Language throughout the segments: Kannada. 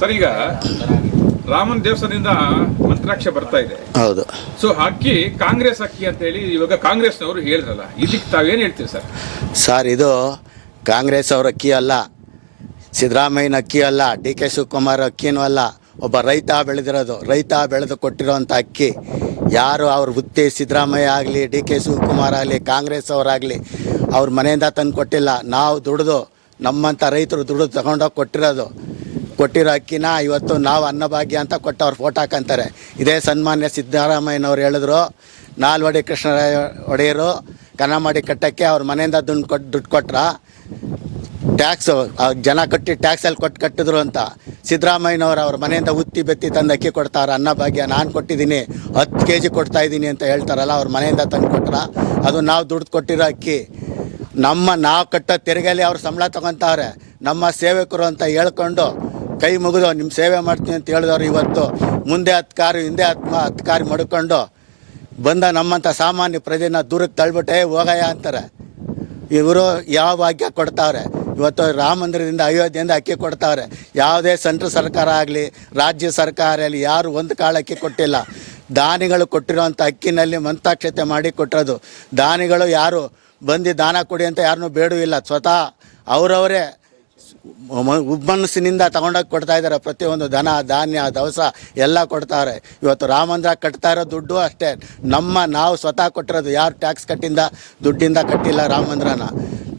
ಸರ್ ಈಗ ರಾಮನ್ ದೇವಸ್ಥಾನದಿಂದ ಮಂತ್ರಾಕ್ಷ ಬರ್ತಾ ಇದೆ. ಹೌದು. ಸೊ ಅಕ್ಕಿ ಕಾಂಗ್ರೆಸ್ ಅಕ್ಕಿ ಅಂತ ಹೇಳಿ ಇವಾಗ ಕಾಂಗ್ರೆಸ್ನವರು ಹೇಳಿದ್ರಲ್ಲ ಇದಕ್ಕೆ ತಾವೇನು ಹೇಳ್ತೀವಿ ಸರ್? ಸರ್ ಇದು ಕಾಂಗ್ರೆಸ್ ಅವ್ರ ಅಕ್ಕಿ ಅಲ್ಲ ಸಿದ್ದರಾಮಯ್ಯನ ಅಕ್ಕಿ ಅಲ್ಲ ಡಿ ಕೆ ಶಿವಕುಮಾರ್ ಅಕ್ಕಿನೂ ಅಲ್ಲ ಒಬ್ಬ ರೈತ ಬೆಳೆದಿರೋದು ರೈತ ಬೆಳೆದು ಕೊಟ್ಟಿರೋಂಥ ಅಕ್ಕಿ. ಯಾರು ಅವ್ರ ಹುತ್ತಿ ಸಿದ್ದರಾಮಯ್ಯ ಆಗಲಿ ಡಿ ಕೆ ಶಿವಕುಮಾರ್ ಆಗಲಿ ಕಾಂಗ್ರೆಸ್ ಅವರಾಗಲಿ ಅವ್ರ ಮನೆಯಿಂದ ತಂದು ಕೊಟ್ಟಿಲ್ಲ. ನಾವು ದುಡಿದು ನಮ್ಮಂಥ ರೈತರು ದುಡಿದು ತಗೊಂಡೋಗಿ ಕೊಟ್ಟಿರೋದು ಕೊಟ್ಟಿರೋ ಅಕ್ಕಿನ ಇವತ್ತು ನಾವು ಅನ್ನಭಾಗ್ಯ ಅಂತ ಕೊಟ್ಟು ಅವ್ರು ಫೋಟೋ ಹಾಕಂತಾರೆ. ಇದೇ ಸನ್ಮಾನ್ಯ ಸಿದ್ದರಾಮಯ್ಯನವ್ರು ಹೇಳಿದ್ರು, ನಾಲ್ವಡಿ ಕೃಷ್ಣರಾಯ ಒಡೆಯರು, ಕನ್ನಮಾಡಿ ಕಟ್ಟಕ್ಕೆ ಅವ್ರ ಮನೆಯಿಂದ ದುಡ್ಡು ಕೊಟ್ಟು ದುಡ್ಡು ಕೊಟ್ರ, ಟ್ಯಾಕ್ಸ್ ಜನ ಕಟ್ಟಿ ಟ್ಯಾಕ್ಸಲ್ಲಿ ಕೊಟ್ಟು ಕಟ್ಟಿದ್ರು ಅಂತ. ಸಿದ್ದರಾಮಯ್ಯನವ್ರು ಅವ್ರ ಮನೆಯಿಂದ ಉತ್ತಿ ಬೆತ್ತಿ ತಂದು ಅಕ್ಕಿ ಕೊಡ್ತಾರೆ, ಅನ್ನಭಾಗ್ಯ ನಾನು ಕೊಟ್ಟಿದ್ದೀನಿ, ಹತ್ತು ಕೆ ಜಿ ಕೊಡ್ತಾ ಇದ್ದೀನಿ ಅಂತ ಹೇಳ್ತಾರಲ್ಲ, ಅವ್ರ ಮನೆಯಿಂದ ತಂದು ಕೊಟ್ರ, ಅದು ನಾವು ದುಡ್ಡು ಕೊಟ್ಟಿರೋ ಅಕ್ಕಿ. ನಮ್ಮ ನಾವು ಕಟ್ಟೋ ತೆರಿಗೆಯಲ್ಲಿ ಅವ್ರು ಸಂಬಳ ತಗೊತಾರೆ ನಮ್ಮ ಸೇವಕರು ಅಂತ ಹೇಳ್ಕೊಂಡು ಕೈ ಮುಗಿದು ನಿಮ್ಮ ಸೇವೆ ಮಾಡ್ತೀನಿ ಅಂತ ಹೇಳಿದವರು ಇವತ್ತು, ಮುಂದೆ ಹತ್ತು ಹಿಂದೆ ಹತ್ತು ಹತ್ತು ಕಾರು ಮಡ್ಕೊಂಡು ಬಂದ ನಮ್ಮಂಥ ಸಾಮಾನ್ಯ ಪ್ರಜೆನ ದೂರಕ್ಕೆ ತಳ್ಬಿಟ್ಟೆ ಹೋಗಯ್ಯ ಅಂತಾರೆ. ಇವರು ಯಾವ ಭಾಗ್ಯ ಕೊಡ್ತಾವ್ರೆ ಇವತ್ತು ರಾಮ ಮಂದಿರದಿಂದ ಅಯೋಧ್ಯೆಯಿಂದ ಅಕ್ಕಿ ಕೊಡ್ತಾವ್ರೆ ಯಾವುದೇ ಸೆಂಟ್ರ್ ಸರ್ಕಾರ ಆಗಲಿ, ರಾಜ್ಯ ಸರ್ಕಾರ ಆಗಲಿ, ಯಾರು ಒಂದು ಕಾಳು ಅಕ್ಕಿ ಕೊಟ್ಟಿಲ್ಲ. ದಾನಿಗಳು ಕೊಟ್ಟಿರೋಂಥ ಅಕ್ಕಿನಲ್ಲಿ ಮಂತಾಕ್ಷತೆ ಮಾಡಿ ಕೊಟ್ಟಿರೋದು. ದಾನಿಗಳು ಯಾರು ಬಂದು ದಾನ ಕೊಡಿ ಅಂತ ಯಾರನ್ನೂ ಬೇಡೂ ಇಲ್ಲ. ಸ್ವತಃ ಅವರವರೇ ಉಬ್ಬನಸ್ಸಿನಿಂದ ತಗೊಂಡೋಗಿ ಕೊಡ್ತಾ ಇದ್ದಾರೆ. ಪ್ರತಿಯೊಂದು ದನ, ಧಾನ್ಯ, ದವಸ ಎಲ್ಲ ಕೊಡ್ತಾರೆ. ಇವತ್ತು ರಾಮಂದ್ರ ಮಂದಿರ ಕಟ್ತಾ ಇರೋ ದುಡ್ಡು ಅಷ್ಟೇ. ನಮ್ಮ ನಾವು ಸ್ವತಃ ಕೊಟ್ಟಿರೋದು ಯಾರು ಟ್ಯಾಕ್ಸ್ ಕಟ್ಟಿಂದ, ದುಡ್ಡಿಂದ ಕಟ್ಟಿಲ್ಲ ರಾಮ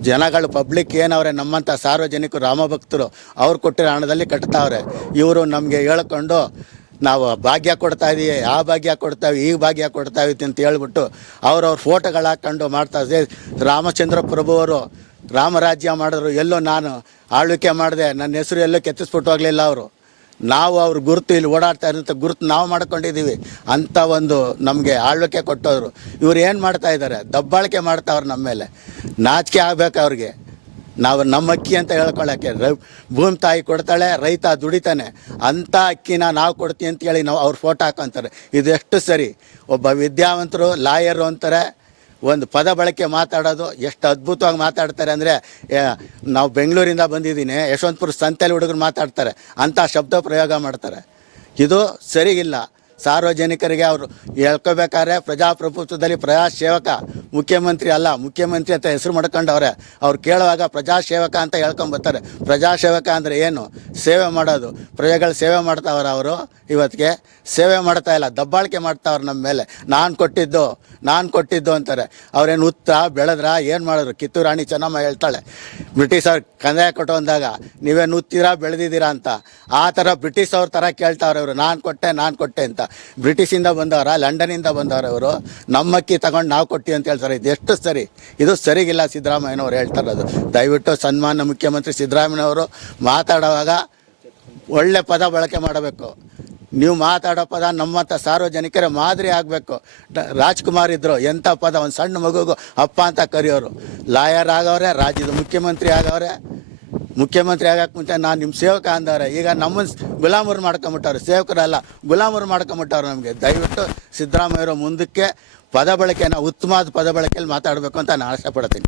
ಜನಗಳು ಪಬ್ಲಿಕ್ ಏನವ್ರೆ ನಮ್ಮಂಥ ಸಾರ್ವಜನಿಕರು ರಾಮಭಕ್ತರು ಅವ್ರು ಕೊಟ್ಟಿರೋ ಹಣದಲ್ಲಿ ಕಟ್ತಾವ್ರೆ. ಇವರು ನಮಗೆ ಹೇಳ್ಕೊಂಡು, ನಾವು ಭಾಗ್ಯ ಕೊಡ್ತಾ ಇದೀವಿ, ಆ ಭಾಗ್ಯ ಕೊಡ್ತಾವೆ, ಈ ಭಾಗ್ಯ ಕೊಡ್ತಾ ಅಂತ ಹೇಳ್ಬಿಟ್ಟು ಅವ್ರವ್ರ ಫೋಟೋಗಳು ಹಾಕ್ಕೊಂಡು ಮಾಡ್ತಾ ರಾಮಚಂದ್ರ ಪ್ರಭು ಅವರು ರಾಮರಾಜ್ಯ ಮಾಡಿದ್ರು, ಎಲ್ಲೋ ನಾನು ಆಳ್ವಿಕೆ ಮಾಡಿದೆ, ನನ್ನ ಹೆಸರು ಎಲ್ಲೋ ಕೆತ್ತಿಸ್ಬಿಟ್ಟು ಹೋಗಲಿಲ್ಲ ಅವರು. ನಾವು ಅವ್ರ ಗುರುತು ಇಲ್ಲಿ ಓಡಾಡ್ತಾ ಇರೋಂಥ ಗುರುತು ನಾವು ಮಾಡ್ಕೊಂಡಿದ್ದೀವಿ. ಅಂಥ ಒಂದು ನಮಗೆ ಆಳ್ವಿಕೆ ಕೊಟ್ಟವರು. ಇವ್ರು ಏನು ಮಾಡ್ತಾ ಇದ್ದಾರೆ? ದಬ್ಬಾಳಿಕೆ ಮಾಡ್ತಾವ್ರು ನಮ್ಮ ಮೇಲೆ. ನಾಚಿಕೆ ಆಗ್ಬೇಕು ಅವ್ರಿಗೆ. ನಾವು ನಮ್ಮ ಅಕ್ಕಿ ಅಂತ ಹೇಳ್ಕೊಳ್ಳೋಕ್ಕೆ ರೈ, ಭೂಮಿ ತಾಯಿ ಕೊಡ್ತಾಳೆ, ರೈತ ದುಡಿತಾನೆ. ಅಂಥ ಅಕ್ಕಿನ ನಾವು ಕೊಡ್ತೀವಿ ಅಂತ ಹೇಳಿ ನಾವು ಅವ್ರು ಫೋಟೋ ಹಾಕೊಂತಾರೆ. ಇದು ಎಷ್ಟು ಸರಿ. ಒಬ್ಬ ವಿದ್ಯಾವಂತರು, ಲಾಯರು ಅಂತಾರೆ ಒಂದು ಪದ ಬಳಕೆ ಮಾತಾಡೋದು ಎಷ್ಟು ಅದ್ಭುತವಾಗಿ ಮಾತಾಡ್ತಾರೆ ಅಂದರೆ ನಾವು ಬೆಂಗಳೂರಿಂದ ಬಂದಿದ್ದೀನಿ, ಯಶವಂತಪುರ ಸಂತೆಯಲ್ಲಿ ಹುಡುಗರು ಮಾತಾಡ್ತಾರೆ, ಅಂಥ ಶಬ್ದ ಪ್ರಯೋಗ ಮಾಡ್ತಾರೆ. ಇದು ಸರಿಗಿಲ್ಲ. ಸಾರ್ವಜನಿಕರಿಗೆ ಅವರು ಹೇಳ್ಕೋಬೇಕಾದ್ರೆ ಪ್ರಜಾಪ್ರಭುತ್ವದಲ್ಲಿ ಪ್ರಜಾಸೇವಕ ಮುಖ್ಯಮಂತ್ರಿ ಅಲ್ಲ, ಮುಖ್ಯಮಂತ್ರಿ ಅಂತ ಹೆಸರು ಮಾಡ್ಕೊಂಡವ್ರೆ, ಅವ್ರು ಕೇಳುವಾಗ ಪ್ರಜಾಸೇವಕ ಅಂತ ಹೇಳ್ಕೊಂಬರ್ತಾರೆ ಪ್ರಜಾಸೇವಕ ಅಂದರೆ ಏನು? ಸೇವೆ ಮಾಡೋದು. ಪ್ರಜೆಗಳ ಸೇವೆ ಮಾಡ್ತಾವ್ರೆ ಅವರು ಇವತ್ತಿಗೆ ಸೇವೆ ಮಾಡ್ತಾ ಇಲ್ಲ, ದಬ್ಬಾಳಿಕೆ ಮಾಡ್ತಾವ್ರೆ ನಮ್ಮ ಮೇಲೆ. ನಾನು ಕೊಟ್ಟಿದ್ದು ನಾನು ಕೊಟ್ಟಿದ್ದು ಅಂತಾರೆ. ಅವ್ರೇನು ಉತ್ತ, ಬೆಳೆದ್ರ, ಏನು ಮಾಡಿದ್ರು? ಕಿತ್ತೂರು ರಾಣಿ ಚೆನ್ನಮ್ಮ ಹೇಳ್ತಾಳೆ ಬ್ರಿಟಿಷರ್ ಕಂದಾಯ ಕೊಟ್ಟು ಅಂದಾಗ ನೀವೇನು ಉತ್ತೀರಾ, ಬೆಳೆದಿದ್ದೀರಾ ಅಂತ. ಆ ಥರ ಬ್ರಿಟಿಷ್ ಅವ್ರ ಥರ ಕೇಳ್ತಾವ್ರೆ ಅವರು ನಾನು ಕೊಟ್ಟೆ ನಾನು ಕೊಟ್ಟೆ ಅಂತ. ಬ್ರಿಟಿಷಿಂದ ಬಂದವರ ಲಂಡನಿಂದ ಅವರು ನಮ್ಮಕ್ಕಿ ತಗೊಂಡು ನಾವು ಕೊಟ್ಟಿ ಅಂತ ಹೇಳ್ತಾರೆ. ಇದು ಎಷ್ಟು ಸರಿ? ಇದು ಸರಿಗಿಲ್ಲ ಸಿದ್ದರಾಮಯ್ಯನವ್ರು ಹೇಳ್ತಾರೆ ಅದು ದಯವಿಟ್ಟು ಸನ್ಮಾನ್ಯ ಮುಖ್ಯಮಂತ್ರಿ ಸಿದ್ದರಾಮಯ್ಯನವರು ಮಾತಾಡುವಾಗ ಒಳ್ಳೆ ಪದ ಬಳಕೆ ಮಾಡಬೇಕು. ನೀವು ಮಾತಾಡೋ ಪದ ನಮ್ಮಂಥ ಸಾರ್ವಜನಿಕರ ಮಾದರಿ ಆಗಬೇಕು. ರಾಜ್ಕುಮಾರ್ ಇದ್ದರು ಎಂಥ ಪದ? ಒಂದು ಸಣ್ಣ ಮಗುಗೂ ಅಪ್ಪ ಅಂತ ಕರೆಯೋರು. ಲಾಯರ್ ಆಗವ್ರೆ, ರಾಜ್ಯದ ಮುಖ್ಯಮಂತ್ರಿ ಆಗವ್ರೆ. ಮುಖ್ಯಮಂತ್ರಿ ಆಗಕ್ಕೆ ಮುಂಚೆ ನಾನು ನಿಮ್ಮ ಸೇವಕ ಅಂದವ್ರೆ. ಈಗ ನಮ್ಮನ್ನು ಗುಲಾಮರು ಮಾಡ್ಕೊಂಬಿಟ್ಟವ್ರೆ. ಸೇವಕರಲ್ಲ ಗುಲಾಮರು ಮಾಡ್ಕೊಂಬಿಟ್ಟವ್ರು ನಮಗೆ. ದಯವಿಟ್ಟು ಸಿದ್ದರಾಮಯ್ಯರು ಮುಂದಕ್ಕೆ ಪದ ಬಳಕೆಯನ್ನು ಉತ್ತಮವಾದ ಪದ ಬಳಕೆಯಲ್ಲಿ ಮಾತಾಡಬೇಕು ಅಂತ ನಾನು ಆಸೆ ಪಡ್ತೀನಿ.